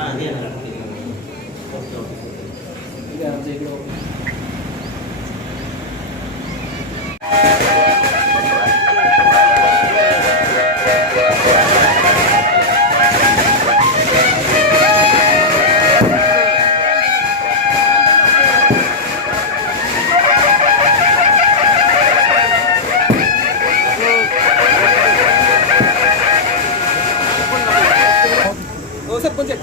हां हे आहे ना, ठीक आहे. Okay, okay. ठीक आहे आमच्या इकडे office. हो सर कोणते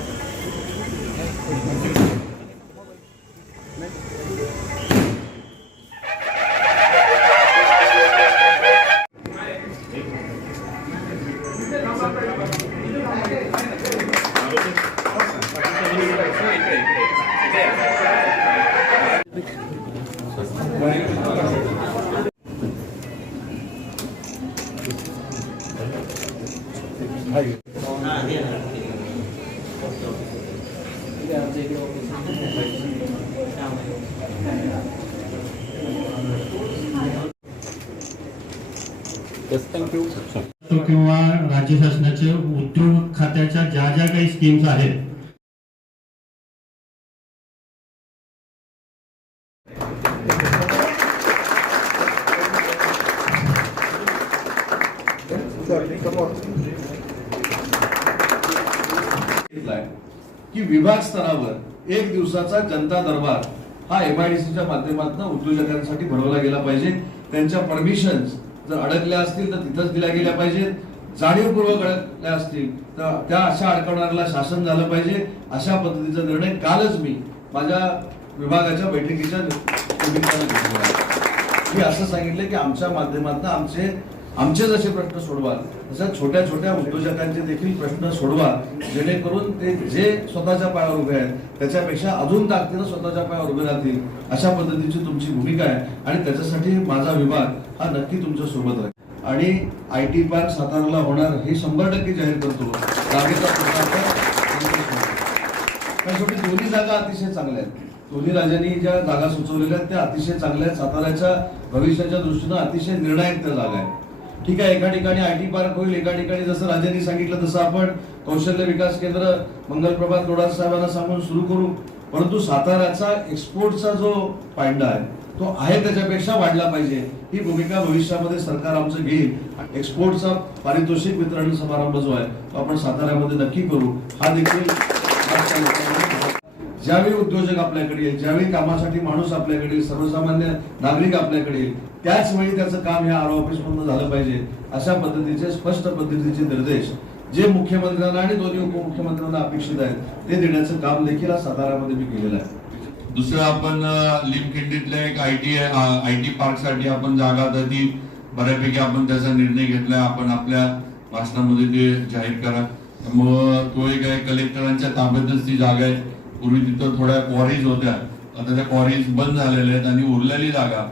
हां आमच्या इकडे किंवा राज्य शासनाच्या उद्योग खात्याच्या ज्या ज्या काही स्कीम्स आहेत घेतलाय की विभाग स्तरावर एक दिवसाचा जनता दरबार हा एमआयडीसीच्या माध्यमातून उद्योजकांसाठी भरवला गेला पाहिजे. त्यांच्या परमिशन जर अडकल्या असतील तर तिथंच दिल्या गेल्या पाहिजेत. जाणीवपूर्वक अडकल्या असतील तर त्या अशा अडकवणाऱ्याला शासन झालं पाहिजे. अशा पद्धतीचा निर्णय कालच मी माझ्या विभागाच्या बैठकीच्या निमित्तानं घेतला. मी असं सांगितलं की आमच्या माध्यमातून आमचे आमचे जसे प्रश्न सोडवा तशा छोट्या छोट्या उद्योजकांचे देखील प्रश्न सोडवा जेणेकरून ते जे स्वतःच्या पायावर उभे आहेत त्याच्यापेक्षा अजून ताकदीनं स्वतःच्या पायावर उभे राहतील अशा पद्धतीची तुमची भूमिका आहे. आणि त्याच्यासाठी माझा विभाग हा नक्की तुमच्यासोबत राहील. आणि आय टी पार्क साताराला होणार हे शंभर टक्के जाहीर करतो. जागेचा त्यासाठी शेवटी दोन्ही जागा अतिशय चांगल्या आहेत. दोन्ही राजांनी ज्या जागा सुचवलेल्या आहेत त्या अतिशय चांगल्या आहेत. साताऱ्याच्या भविष्याच्या दृष्टीनं अतिशय निर्णायक त्या जागा आहेत. ठीक आहे एका ठिकाणी आय टी पार्क होईल एका ठिकाणी जसं राजांनी सांगितलं तसं आपण कौशल्य विकास केंद्र मंगलप्रभात लोडार साहेबांना सांगून सुरू करू. परंतु साताऱ्याचा एक्सपोर्टचा जो पायंडा आहे तो आहे त्याच्यापेक्षा वाढला पाहिजे. ही भूमिका भविष्यामध्ये सरकार आमचं घेईल. एक्सपोर्टचा पारितोषिक वितरण समारंभ जो आहे तो आपण साताऱ्यामध्ये नक्की करू. हा देखील ज्यावेळी उद्योजक आपल्याकडे येईल ज्यावेळी कामासाठी माणूस आपल्याकडे येईल सर्वसामान्य नागरिक आपल्याकडे येईल त्याच वेळी त्याचं काम ह्या आर ऑफिस मधून झालं पाहिजे अशा पद्धतीचे स्पष्ट पद्धतीचे निर्देश जे मुख्यमंत्र्यांना आणि दोन्ही उपमुख्यमंत्र्यांना अपेक्षित आहेत ते देण्याचं काम देखील आज साताऱ्यामध्ये मी केलेलं आहे. दुसरं आपण लिमखिंडीतल्या एक आय टी आय टी पार्कसाठी आपण जागा ती बऱ्यापैकी आपण त्याचा निर्णय घेतलाय आपण आपल्या भाषणामध्ये ते जाहीर करा. मग तो एक आहे कलेक्टरांच्या ताब्यातच ती जागा आहे. पूर्वी तिथं थोड्या क्वारीज होत्या. आता त्या क्वारीज बंद झालेल्या आहेत आणि उरलेली जागा.